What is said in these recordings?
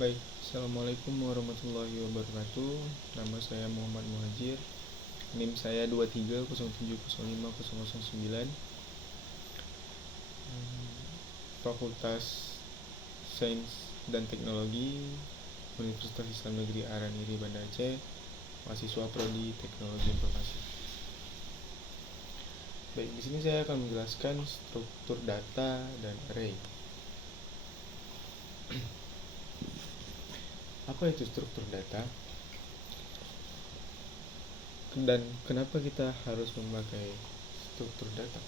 Baik, Assalamualaikum warahmatullahi wabarakatuh. Nama saya Muhammad Muhajir. NIM saya 2307050009. Fakultas Sains dan Teknologi Universitas Islam Negeri Araniri Banda Aceh. Mahasiswa Prodi Teknologi Informasi. Baik, di sini saya akan menjelaskan struktur data dan array. Apa itu struktur data? Dan kenapa kita harus memakai struktur data?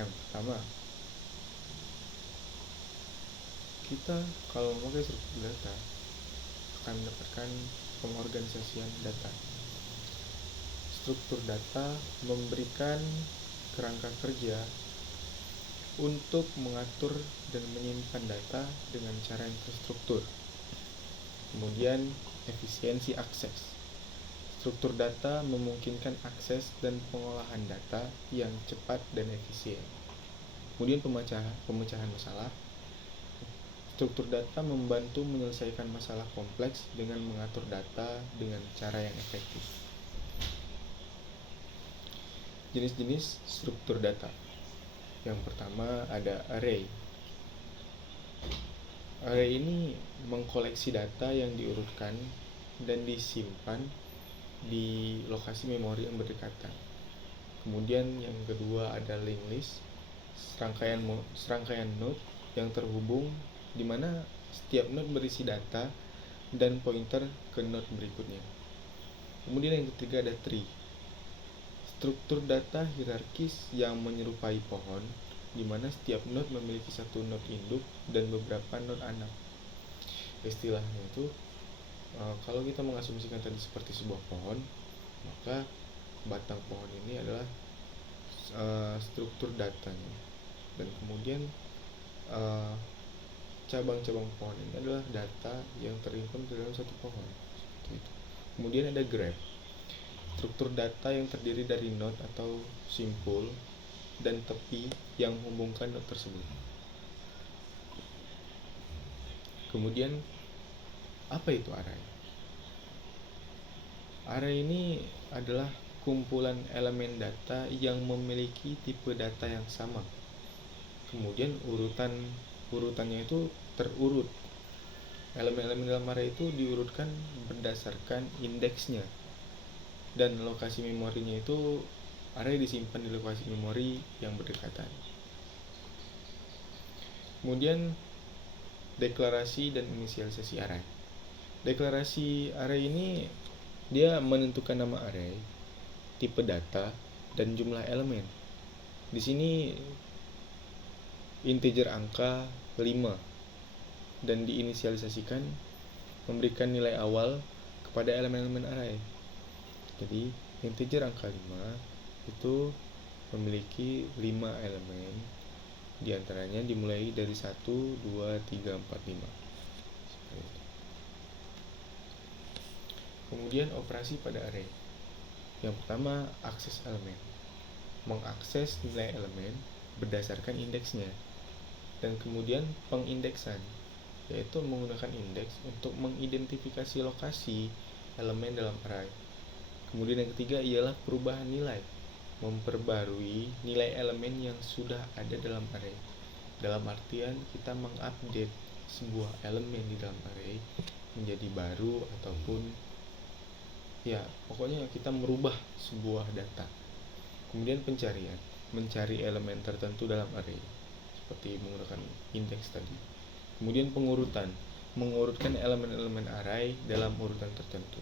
Yang pertama, kita kalau memakai struktur data akan mendapatkan pengorganisasian data. Struktur data memberikan kerangka kerja untuk mengatur dan menyimpan data dengan cara yang terstruktur. Kemudian, efisiensi akses. Struktur data memungkinkan akses dan pengolahan data yang cepat dan efisien. Kemudian pemecahan masalah. Struktur data membantu menyelesaikan masalah kompleks dengan mengatur data dengan cara yang efektif. Jenis-jenis struktur data. Yang pertama ada array. Array ini mengkoleksi data yang diurutkan dan disimpan di lokasi memori yang berdekatan. Kemudian yang kedua ada linked list, serangkaian node yang terhubung di mana setiap node berisi data dan pointer ke node berikutnya. Kemudian yang ketiga ada tree, struktur data hierarkis yang menyerupai pohon, di mana setiap node memiliki satu node induk dan beberapa node anak. Istilahnya itu, kalau kita mengasumsikan tadi seperti sebuah pohon, maka batang pohon ini adalah struktur datanya, dan kemudian cabang-cabang pohon ini adalah data yang terhimpun dalam satu pohon. Seperti itu. Kemudian ada graph, struktur data yang terdiri dari node atau simpul dan tepi yang menghubungkan node tersebut. Kemudian apa itu array? Array ini adalah kumpulan elemen data yang memiliki tipe data yang sama. Kemudian urutannya itu terurut. Elemen-elemen dalam array itu diurutkan berdasarkan indeksnya, dan lokasi memorinya itu array disimpan di lokasi memori yang berdekatan. Kemudian deklarasi dan inisialisasi array. Deklarasi array ini dia menentukan nama array, tipe data, dan jumlah elemen. Di sini integer angka 5 dan diinisialisasikan memberikan nilai awal kepada elemen-elemen array. Jadi integer angka 5 itu memiliki 5 elemen, diantaranya dimulai dari 1, 2, 3, 4, 5. Kemudian operasi pada array. Yang pertama, akses elemen. Mengakses nilai elemen berdasarkan indeksnya. Dan kemudian pengindeksan, yaitu menggunakan indeks untuk mengidentifikasi lokasi elemen dalam array. Kemudian yang ketiga ialah perubahan nilai, memperbarui nilai elemen yang sudah ada dalam array. Dalam artian kita mengupdate sebuah elemen di dalam array menjadi baru, ataupun ya pokoknya kita merubah sebuah data. Kemudian pencarian, mencari elemen tertentu dalam array seperti menggunakan indeks tadi. Kemudian pengurutan, mengurutkan elemen-elemen array dalam urutan tertentu.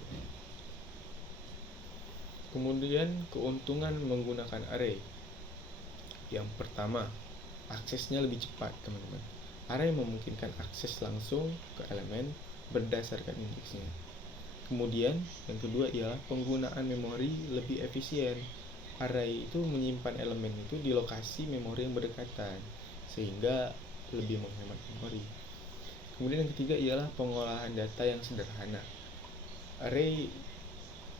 Kemudian keuntungan menggunakan array. Yang pertama, aksesnya lebih cepat, teman-teman. Array memungkinkan akses langsung ke elemen berdasarkan indeksnya. Kemudian yang kedua ialah penggunaan memori lebih efisien. Array itu menyimpan elemen itu di lokasi memori yang berdekatan, sehingga lebih menghemat memori. Kemudian yang ketiga ialah pengolahan data yang sederhana. Array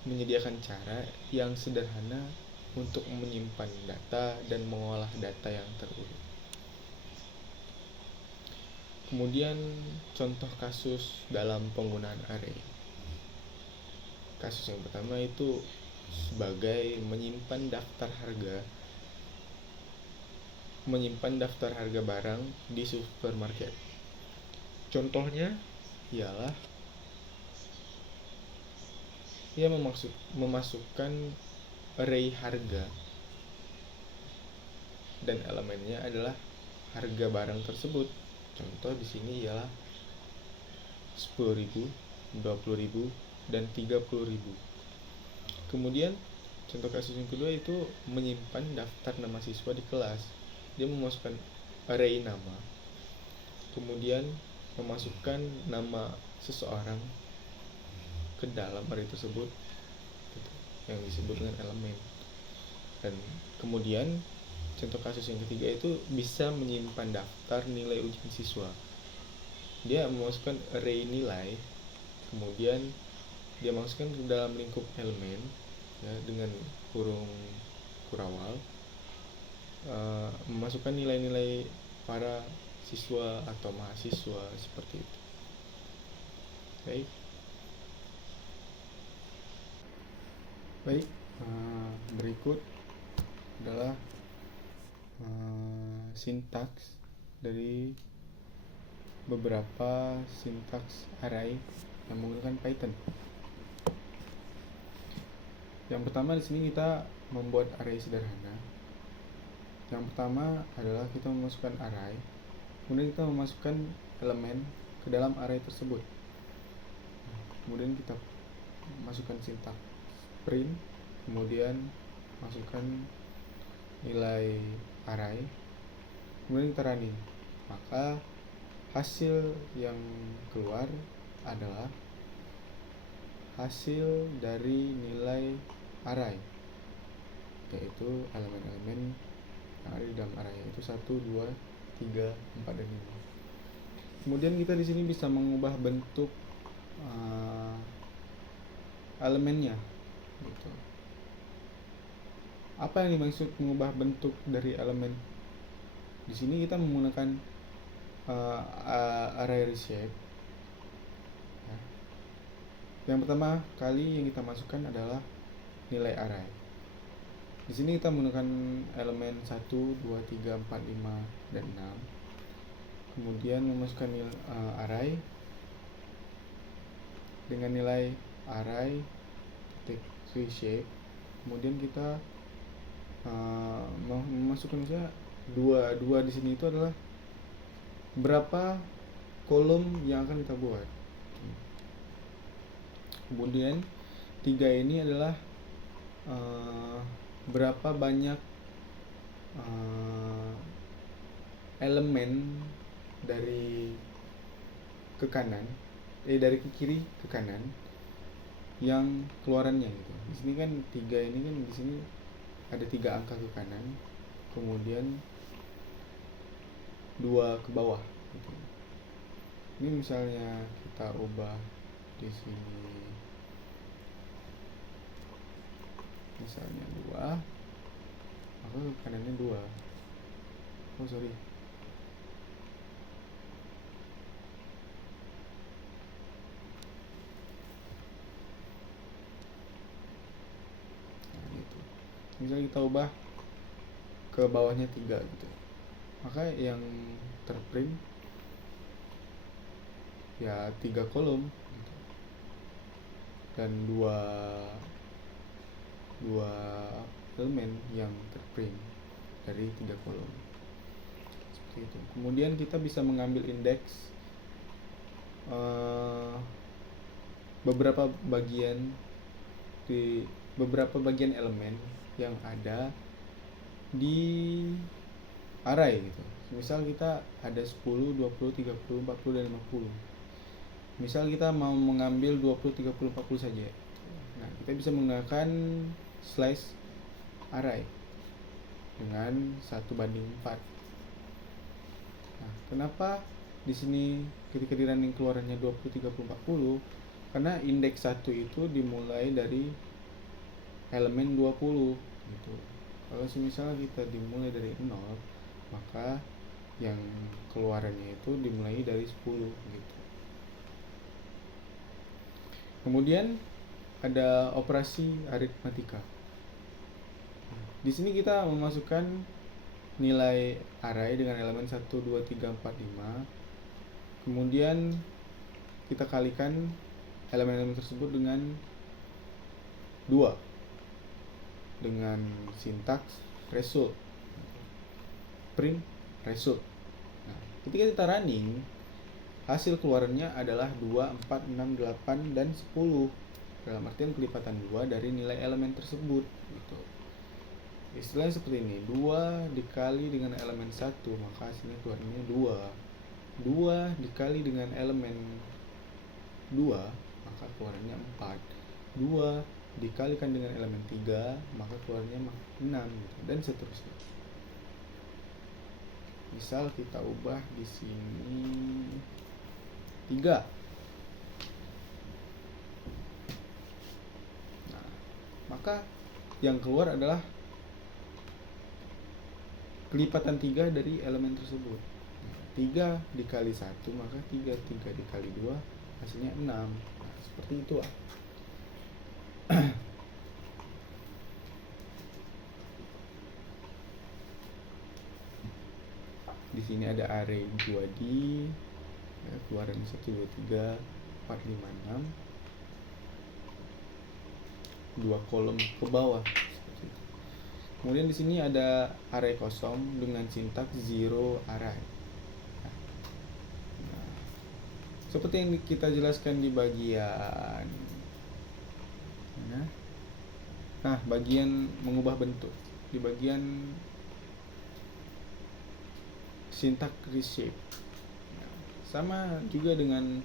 menyediakan cara yang sederhana untuk menyimpan data dan mengolah data yang terurut. Kemudian contoh kasus dalam penggunaan array. Kasus yang pertama itu sebagai menyimpan daftar harga barang di supermarket. Contohnya ialah ia memasukkan array harga dan elemennya adalah harga barang tersebut. Contoh di sini ialah 10.000, 20.000, dan 30.000. Kemudian contoh kasus yang kedua itu menyimpan daftar nama siswa di kelas. Dia memasukkan array nama, kemudian memasukkan nama seseorang ke dalam array tersebut yang disebut dengan elemen. Dan kemudian contoh kasus yang ketiga itu bisa menyimpan daftar nilai ujian siswa. Dia memasukkan array nilai, kemudian dia masukkan ke dalam lingkup elemen ya, dengan kurung kurawal, memasukkan nilai-nilai para siswa atau mahasiswa seperti itu. Baik, berikut adalah sintaks dari beberapa sintaks array yang menggunakan Python. Yang pertama di sini kita membuat array sederhana. Yang pertama adalah kita memasukkan array, kemudian kita memasukkan elemen ke dalam array tersebut. Kemudian kita masukkan sintaks print, kemudian masukkan nilai array, kemudian kita running. Maka hasil yang keluar adalah hasil dari nilai array, yaitu elemen-elemen yang ada di dalam array, yaitu 1, 2, 3, 4, dan 5. Kemudian kita di sini bisa mengubah bentuk elemennya gitu. Apa yang dimaksud mengubah bentuk dari elemen? Di sini kita menggunakan array reshape. Ya. Yang pertama kali yang kita masukkan adalah nilai array. Di sini kita menggunakan elemen 1, 2, 3, 4, 5, dan 6. Kemudian memasukkan array dengan nilai array reshape. Kemudian kita memasukkan misalnya dua di sini itu adalah berapa kolom yang akan kita buat. Kemudian 3 ini adalah berapa banyak elemen dari ke kanan, dari ke kiri ke kanan yang keluarannya gitu. Di sini kan 3 ini kan di sini ada 3 angka ke kanan, kemudian 2 ke bawah gitu. Ini misalnya kita ubah di sini misalnya 2, maka ke kanannya 2. Oh sorry, nah gitu. Misalnya kita ubah ke bawahnya 3 gitu, maka yang terprint ya 3 kolom gitu. Dan dua elemen yang terprint dari 3 kolom seperti itu. Kemudian kita bisa mengambil indeks beberapa bagian elemen yang ada di array gitu. Misal kita ada 10, 20, 30, 40, dan 50. Misal kita mau mengambil 20, 30, 40 saja. Nah, kita bisa menggunakan slice array dengan 1:4. Nah, kenapa di sini ketika di running keluarannya 20, 30, 40? Karena indeks 1 itu dimulai dari elemen 20 gitu. Kalau misalnya kita dimulai dari 0, maka yang keluarannya itu dimulai dari 10 gitu. Kemudian ada operasi aritmatika. Di sini kita memasukkan nilai array dengan elemen 1, 2, 3, 4, 5. Kemudian kita kalikan elemen-elemen tersebut dengan 2 dengan sintaks result, print result. Nah, ketika kita running, hasil keluarannya adalah 2, 4, 6, 8, dan 10. Dalam artian kelipatan 2 dari nilai elemen tersebut gitu. Istilahnya seperti ini, 2 dikali dengan elemen 1, maka hasilnya keluarnya 2. 2 dikali dengan elemen 2, maka keluarnya 4. 2 dikalikan dengan elemen 3, maka keluarnya 6 gitu, dan seterusnya. Misal kita ubah di sini 3. Nah, maka yang keluar adalah kelipatan 3 dari elemen tersebut. 3 dikali 1, maka 3 dikali 2, hasilnya 6. Nah, seperti itu lah. Di sini ada array 2D, ya, keluaran 1, 2, 3, 4, 5, 6, 2 kolom ke bawah. Kemudian di sini ada array kosong dengan sintaks zero array. Nah, seperti yang kita jelaskan di bagian bagian mengubah bentuk, di bagian sintaks reshape. Nah, sama juga dengan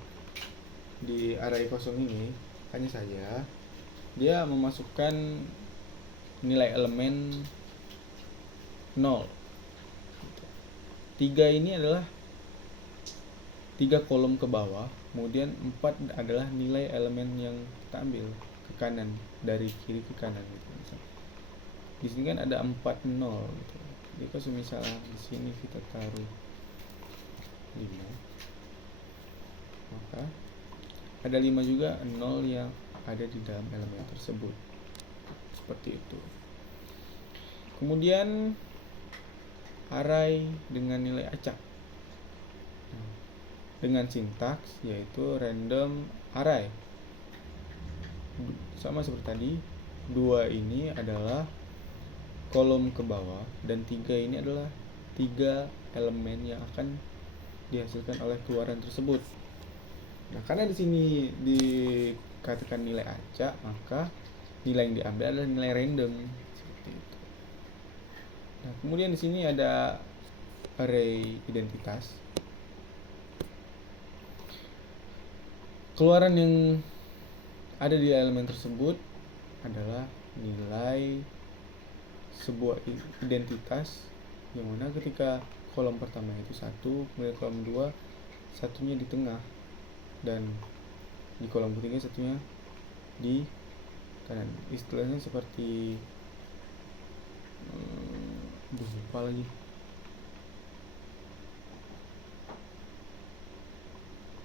di array kosong ini, hanya saja dia memasukkan nilai elemen 0. 3 ini adalah 3 kolom ke bawah, kemudian 4 adalah nilai elemen yang kita ambil ke kanan, dari kiri ke kanan gitu. Di sini kan ada 4, 0 gitu. Jadi kalau misalnya di sini kita taruh 5, maka ada 5 juga 0 yang ada di dalam elemen tersebut. Seperti itu. Kemudian array dengan nilai acak dengan sintaks yaitu random array. Sama seperti tadi, 2 ini adalah kolom ke bawah dan 3 ini adalah 3 elemen yang akan dihasilkan oleh keluaran tersebut. Nah, karena di sini dikatakan nilai acak, maka nilai yang diambil adalah nilai random seperti itu. Nah, kemudian di sini ada array identitas. Keluaran yang ada di elemen tersebut adalah nilai sebuah identitas yang mana ketika kolom pertama itu 1, kemudian kolom 2 satunya di tengah, dan di kolom ketiga satunya di kanan. Istilahnya seperti lupa lagi.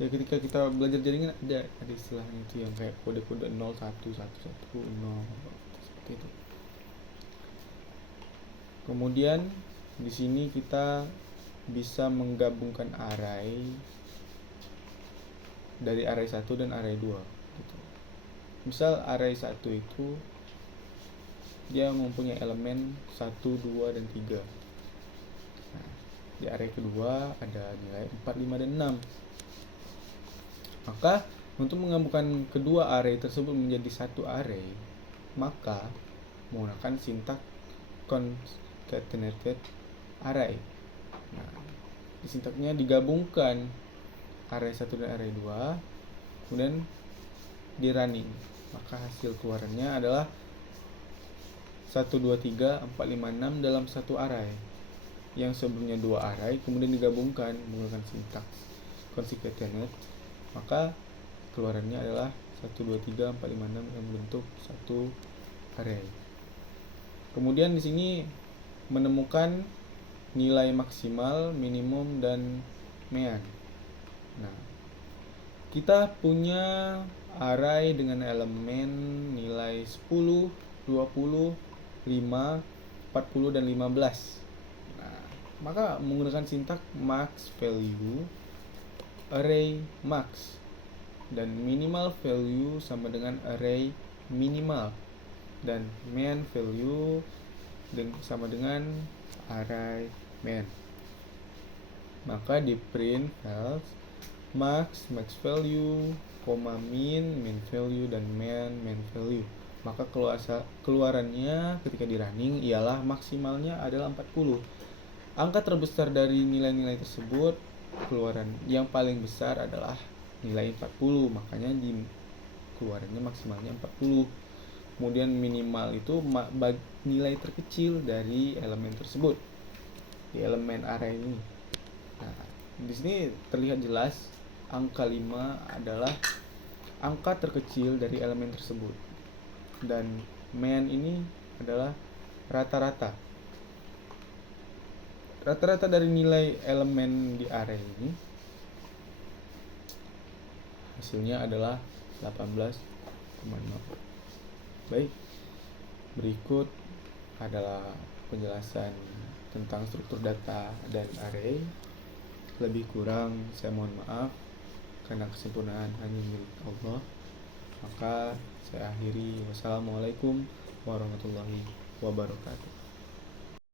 Ya, ketika kita belajar jaringan ada istilahnya itu yang kayak kode-kode 0, 1, 1, 1, 0 seperti itu. Kemudian di sini kita bisa menggabungkan array dari array 1 dan array 2 gitu. Misal array 1 itu dia mempunyai elemen 1, 2, dan 3. Nah, di array kedua ada nilai 4, 5, dan 6. Maka untuk menggabungkan kedua array tersebut menjadi satu array, maka menggunakan sintaks concatenated array. Nah, di sintaksnya digabungkan array 1 dan array 2, kemudian di running, maka hasil keluarannya adalah 1, 2, 3, 4, 5, 6 dalam satu array. Yang sebelumnya 2 array kemudian digabungkan menggunakan sintaks concatenated, maka keluarannya adalah 1, 2, 3, 4, 5, 6 yang membentuk satu array. Kemudian di sini menemukan nilai maksimal, minimum, dan mean. Nah, kita punya array dengan elemen nilai 10, 20, 5, 40, dan 15. Nah, maka menggunakan sintak max value array max dan minimal value sama dengan array minimal dan main value sama dengan array main. Maka di print else max value, min value, dan main value. Maka keluarannya ketika di running ialah maksimalnya adalah 40. Angka terbesar dari nilai-nilai tersebut, keluaran yang paling besar adalah nilai 40, makanya di keluarannya maksimalnya 40. Kemudian minimal itu nilai terkecil dari elemen tersebut di elemen array ini. Nah, di sini terlihat jelas angka 5 adalah angka terkecil dari elemen tersebut. Dan main ini adalah rata-rata dari nilai elemen di array ini. Hasilnya adalah 18,0. Baik, berikut adalah penjelasan tentang struktur data dan array. Lebih kurang saya mohon maaf, karena kesempurnaan hanya milik Allah. Maka saya akhiri. Wassalamualaikum warahmatullahi wabarakatuh.